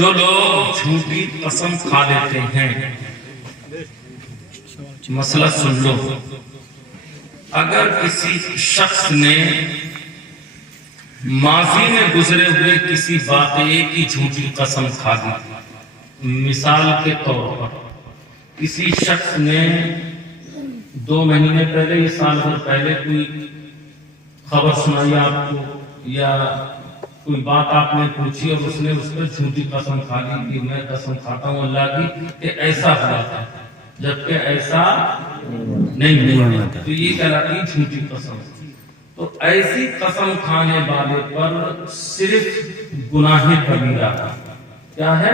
جو لوگ جھوٹی قسم کھا لیتے ہیں، مسئلہ سن لو، اگر کسی شخص نے ماضی میں گزرے ہوئے کسی واقعے کی جھوٹی قسم کھا دی، مثال کے طور پر کسی شخص نے 2 مہینے پہلے یا سال بھر پہلے کوئی خبر سنائی آپ کو، یا کوئی بات آپ نے پوچھی اور اس نے اس پر جھوٹی قسم کھا لی کہ میں قسم کھاتا ہوں اللہ کی کہ ایسا ہوا تھا، جبکہ ایسا نہیں ہوا تھا، تو یہ کہلاتی ہے جھوٹی قسم۔ تو ایسی قسم کھانے والے پر صرف گناہ کبیرہ، کیا ہے؟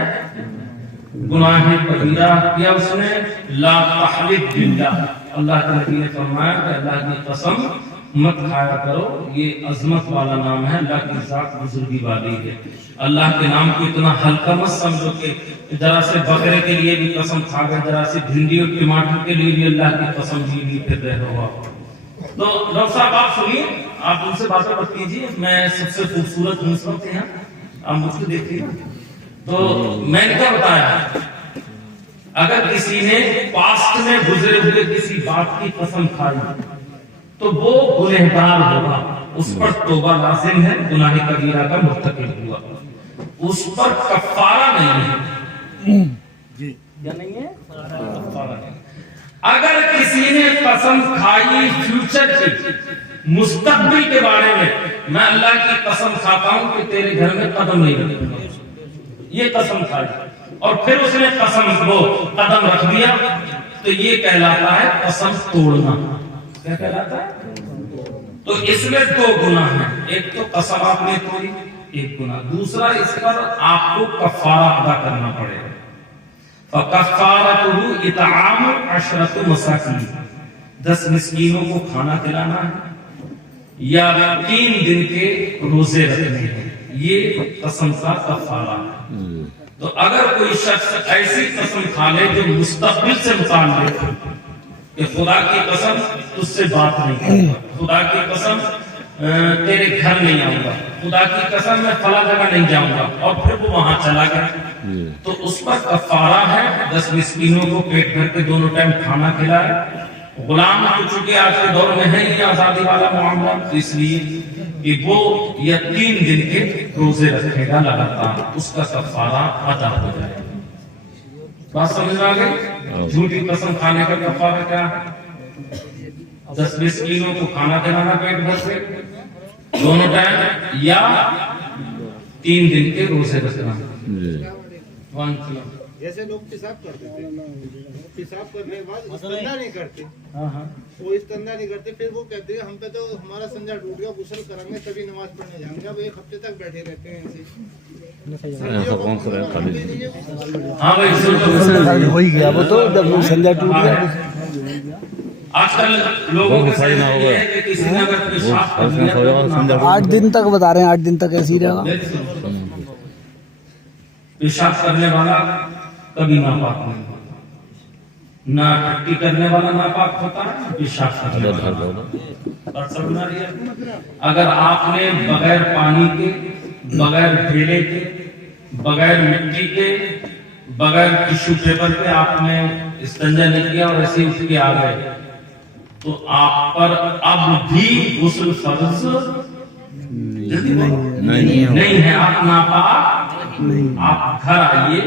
گناہ کبیرہ کیا اس نے، لا تحلف باللہ، اللہ کے نبی نے فرمایا کہ اللہ کی قسم مت کھایا کرو، یہ عظمت والا نام ہے، اللہ کی ذات بزرگی والی ہے، اللہ کے نام کو اتنا ہلکا مت سمجھو کہ ذرا سے بکرے کے لیے بھی قسم کھا گئے، ذرا سے بھنڈی اور ٹماٹر کے لیے بھی اللہ کی قسم جی پھر رہے ہو۔ تو ڈاکٹر صاحب آپ سنیے، آپ ان سے باتیں مت کیجیے، میں سب سے خوبصورت مسلم کے ہیں، آپ مجھ کو دیکھیے۔ تو میں نے کیا بتایا، اگر کسی نے پاسٹ میں گزرے ہوئے کسی بات کی قسم کھائی تو وہ گنہگار ہوگا، اس پر توبہ لازم ہے، گناہ کبیرہ کا مرتکب ہوا، اس پر کفارہ نہیں ہے، کیا نہیں ہے؟ کفارہ نہیں۔ اگر کسی نے قسم کھائی فیوچر کی، مستقبل کے بارے میں اللہ کی قسم کھاتا ہوں کہ تیرے گھر میں قدم نہیں رکھوں گا، یہ قسم کھائی، اور پھر اس نے قسم کو قدم رکھ دیا، تو یہ کہلاتا ہے قسم توڑنا۔ کیا کہلاتا ہے؟ تو اس میں 2 گناہ ہیں، ایک تو قسم آپ نے توڑی، ایک گناہ، دوسرا اس پر آپ کو کفارہ ادا کرنا پڑے گا۔ فَكَفَّارَتُهُ إِطْعَامُ 10 مساکین، 10 مسکینوں کو کھانا کھلانا ہے، یا 3 دن کے روزے رکھنے ہیں، یہ قسم کا کفارہ ہے۔ تو اگر کوئی شخص ایسی قسم کھا لے جو مستقبل سے متعلق ہو کہ خدا کی قسم تجھ سے بات نہیں کروں گا، خدا کی قسم تیرے گھر نہیں آؤں گا، خدا کی قسم میں فلاں جگہ نہیں جاؤں گا، اور پھر وہ وہاں چلا گیا، تو اس پر کفارہ ہے 10 مسکینوں کو پیٹ بھر کے دونوں ٹائم کھانا کھلائے۔ غلام کو چونکہ آج کے دور میں ہے یہ آزادی والا معاملہ، اس لیے کہ وہ یہ 3 دن کے روزے رکھے گا لگاتار، اس کا کفارہ ادا ہو جائے گا۔ بات سمجھ آ گئی؟ جھوٹی قسم کھانے کا کفارہ کیا ہے؟ 10 مسکینوں کو کھانا کھلانا پیٹ بھر سے دونوں ٹائم، یا 3 دن کے روزے رکھنا۔ جیسے لوگ پیشاب کرتے تھے، پیشاب کرنے کے بعد استنجا نہیں کرتے، وہ استنجا نہیں کرتے، پھر وہ کہتے ہیں ہم پہ تو ہمارا سنجا ٹوٹ گیا، غسل کریں گے تبھی نماز پڑھنے جائیں گے، اب 1 ہفتے تک بیٹھے رہتے ہیں ایسے۔ ہاں بھائی ہو ہی گیا وہ تو، جب سنجا ٹوٹ گیا۔ آج کل لوگوں کے ساتھ یہ ہے کہ کسی نے اگر پیشاب کر دیا، 8 دن تک بتا رہے ہیں، 8 دن تک ایسے ہی رہے گا۔ پیشاب کرنے والا کبھی ناپاک نہیں ہوتا، نہ ٹٹی کرنے والا ناپاک ہوتا ہے، پیشاب کرنے والا۔ اگر آپ نے بغیر پانی کے، بغیر ڈھیلے کے، بغیر مٹی کے، بغیر ٹیشو پیپر کے آپ نے استنجا نہیں کیا اور ایسے اٹھ کے آ گئے، تو آپ پر اب بھی غسل فرض نہیں ہے، آپ ناپاک۔ آپ گھر آئیے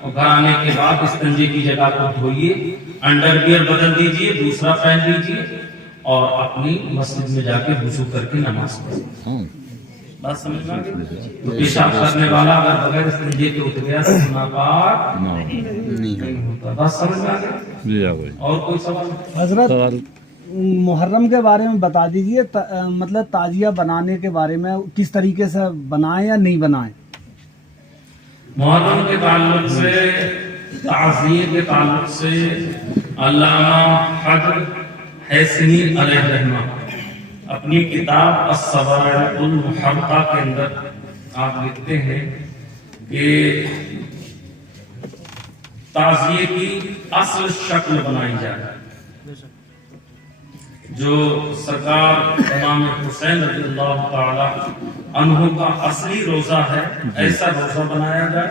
اور گھر آنے کے بعد استنجے کی جگہ کو دھوئیے، انڈر ویئر بدل دیجئے، دوسرا پہن لیجئے، اور اپنی مسجد میں جا کے وضو کر کے نماز پڑھیں۔ بات سمجھ میں آ گئی؟ تو پیشاب کرنے والا اگر بغیر استنجے کے اٹھ گیا تو ناپاک نہیں ہوتا۔ بات سمجھ میں آ گئی؟ اور کوئی سوال؟ حضرت محرم کے بارے میں بتا دیجئے، مطلب تعزیہ بنانے کے بارے میں کس طریقے سے بنائیں یا نہیں بنائیں؟ محرم کے تعلق سے، تعزیے کے تعلق سے علامہ حجر حسنی علیہ الرحمہ اپنی کتاب الصواعق المحرقہ کے اندر آپ لکھتے ہیں کہ تعزیے کی اصل شکل بنائی جائے، جو سرکار امام حسین رضی اللہ تعالی عنہ کا اصلی روزہ ہے، ایسا روزہ بنایا جائے،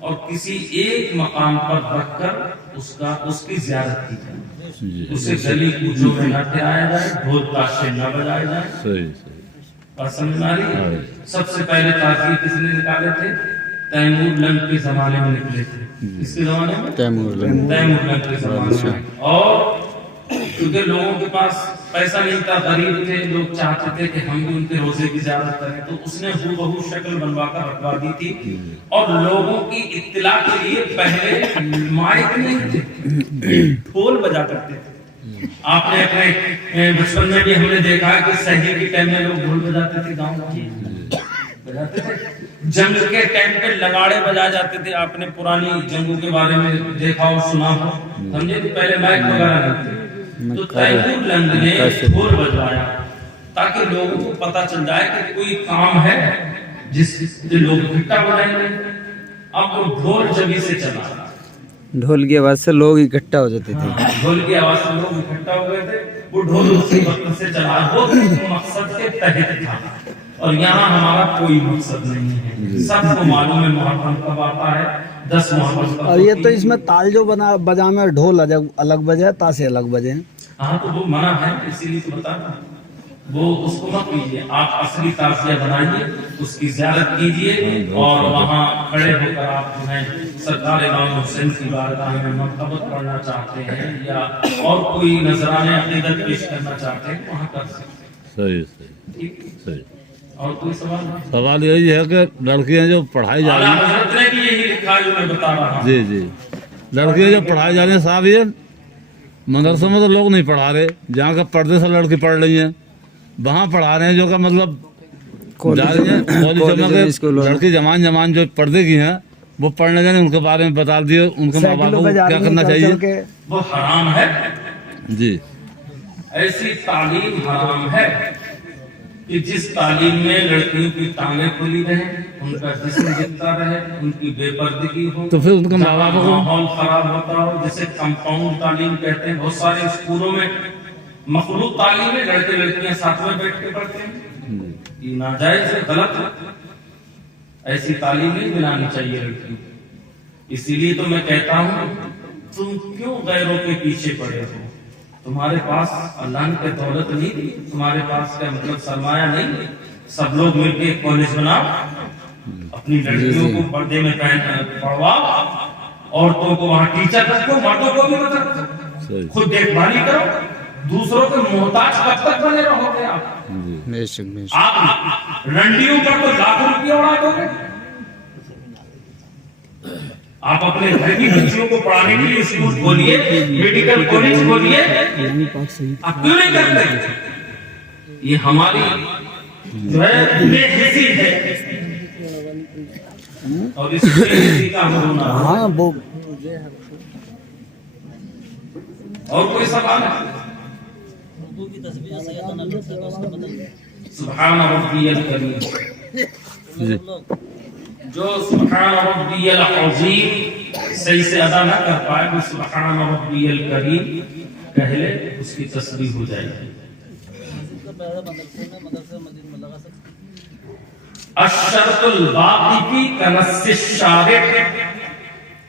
اور کسی ایک مقام پر رکھ کر اس کی زیارت کی جائے، اسے گلی کوچوں میں نہ ٹہرایا جائے، ڈھول تاشے نہ بجائے جائیں. اور سمجھ میں آ رہی ہے؟ سب سے پہلے تعزیے کس نے نکالے تھے؟ تیمور لنگ کے زمانے میں نکلے تھے. کس کے زمانے میں؟ تیمور لنگ کے زمانے میں. اور کیونکہ لوگوں کے پاس پیسہ نہیں تھا، غریب تھے، لوگ چاہتے تھے کہ ہم بھی ان کے روزے کی زیارت کریں، تو اس نے ہو شکل بنوا کر رکھوا دی تھی. اور لوگوں کی اطلاع کے لیے پہلے مائک نہیں تھے، ڈھول بجا کرتے تھے. آپ نے اپنے بچپن میں بھی ہم نے دیکھا ہے کہ سحری کے ٹائم میں لوگ ڈھول بجاتے تھے، گاؤں بجاتے تھے. جنگ کے ٹائم پہ لگاڑے بجائے جاتے تھے. آپ نے پرانی جنگوں کے بارے میں دیکھا اور سنا ہو، سمجھے؟ پہلے مائک وغیرہ نہیں تھے. تو تیمور لنگ نے ڈھول بجوایا تاکہ لوگوں کو پتا چل جائے کہ کوئی کام ہے جس سے لوگ گھٹا بنائیں گے. اب وہ ڈھول جبھی سے چلا، ڈھول کی آواز سے لوگ اکٹھا ہو جاتے تھے. ڈھول کی آواز سے لوگ اکٹھا ہو گئے تھے. وہ ڈھول اسی وقت سے چلا، وہ مقصد کے تحت تھا. اور یہاں ہمارا کوئی مقصد نہیں ہے. سب کو معلوم ہے محرم کب آتا ہے، 10 محرم کا. اور یہ تو اس میں تال جو بجانا ڈھول الگ بجے، تاشے الگ بجے. ہاں تو وہ منع ہے، اسی لیے تو بتا رہا ہوں. وہ اس کو مت کیجیے. آپ اصلی تعزیہ بنائیے، اس کی زیارت کیجیے، اور وہاں کھڑے ہو کر آپ جو ہے سرکار امام حسین کی بارگاہ میں مرتبت پڑھنا چاہتے ہیں یا اور کوئی نذرانے عقیدت پیش کرنا چاہتے ہیں وہاں کر سکتے ہیں. صحیح. اور کوئی سوال؟ سوال یہی ہے کہ لڑکیاں جو پڑھائی جا رہی ہیں، حضرت نے بھی یہی لکھا جو میں بتا رہا ہوں. جی لڑکیاں جو پڑھائی جا رہی ہیں صاحب، یہ مدرسوں میں تو لوگ نہیں پڑھا رہے. جہاں کا پردے سے لڑکی پڑھ رہی ہیں وہاں پڑھا رہے ہیں، جو کہ مطلب جا رہی ہیں لڑکی جوان جو پردے کی ہیں وہ پڑھنے جانے. ان کے بارے میں بتا دیے ان کے ماں باپ کو کیا کرنا چاہیے. وہ حرام ہے. جی ایسی تعلیم حرام ہے کہ جس تعلیم میں لڑکیوں کی ٹانگیں کھلی رہیں، ان کا جسم دکھتا رہے، ان کی بے پردگی ہو، تو پھر ان کے ماں باپ کو ماحول خراب ہوتا ہو، جسے کمپاؤنڈ تعلیم کہتے ہیں. بہت سارے اسکولوں میں مخلوط تعلیم ہے، لڑکے لڑکیاں ساتھ میں بیٹھ کے پڑھتے ہیں. یہ ناجائز ہے، غلط ہے. ایسی تعلیم نہیں دلانی چاہیے لڑکیوں. اسی لیے تو میں کہتا ہوں تم کیوں غیروں کے پیچھے پڑے ہو؟ تمہارے پاس اللہ نے دولت نہیں دی، تمہارے پاس کیا مطلب سرمایہ نہیں. سب لوگ مل کے کالج بناؤ، اپنی لڑکیوں کو پردے میں پڑھواؤ، عورتوں کو وہاں ٹیچر رکھو، مردوں کو بھی رکھو، خود دیکھ بھالی کرو. دوسروں کے محتاج کب تک بنے رہو گے آپ؟ آپ رنڈیوں پر تو لاکھوں روپیہ اڑا دو گے. آپ اپنے گھر کی بچیوں کو پڑھانے کے لیے اسکول کھولیے، میڈیکل کالج کھولیے. آپ کیوں نہیں کرتے؟ یہ ہماری جو ہے بے حسی ہے، اور اس بے حسی کا ہونا. ہاں وہ اور کوئی سوال ہے؟ سبحان ربی الکریم. جو سبحان ربی العظیم صحیح سے ادا نہ کر پائے وہ سبحان ربی الکریم کہہ لے، اس کی تسبیح ہو جائے گی. الشرط الباقی کنص الشارع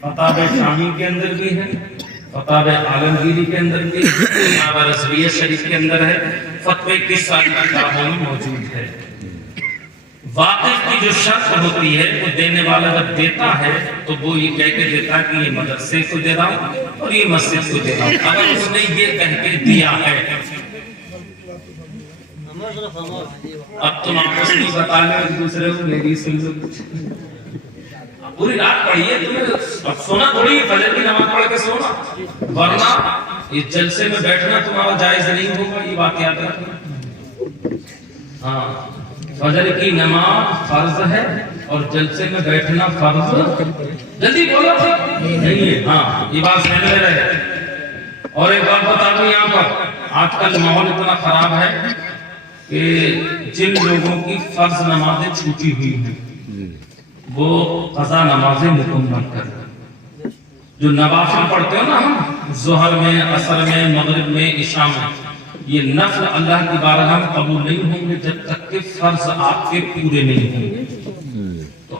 فتاوی شامی کے اندر بھی ہے، فتاوی عالمگیری کے اندر بھی ہے، فتاوی رضویہ شریف کے اندر ہے، فتوی کی ساری کتابوں میں موجود ہے. واقع کی جو شرط ہوتی ہے وہ دینے والا جب دیتا ہے تو وہ یہ کہہ کے دیتا کہ یہ مدرسے کو دے رہا ہوں اور یہ مسجد کو دے رہا ہوں. اگر اس نے یہ کہہ کے دیا ہے، اب تم آپس میں بتا لیں ایک دوسرے کو، میری سن لو، پوری رات پڑھیے. تمہیں اب سونا تھوڑی فجر کی نماز پڑھ کے سونا، ورنہ اس جلسے میں بیٹھنا تمہارا جائز نہیں ہوگا. یہ بات یاد رکھنا. ہاں، فجر کی نماز فرض ہے اور جلسے میں بیٹھنا فرض جلدی بولو نہیں ہے. ہاں، یہ بات سمجھ میں رہے. اور ایک بات بتا دوں یہاں پر، آج کل ماحول اتنا خراب ہے کہ جن لوگوں کی فرض نمازیں چھوٹی ہوئی ہیں وہ قضا نمازیں مکمل کریں. جو نوافل پڑھتے ہو نا ہم، ظہر میں، عصر میں، مغرب میں، عشاء میں، یہ نفل اللہ کی بارگاہ میں قبول نہیں ہوں گے جب تک کہ فرض آپ کے پورے نہیں ہوں گے. تو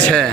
6।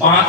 5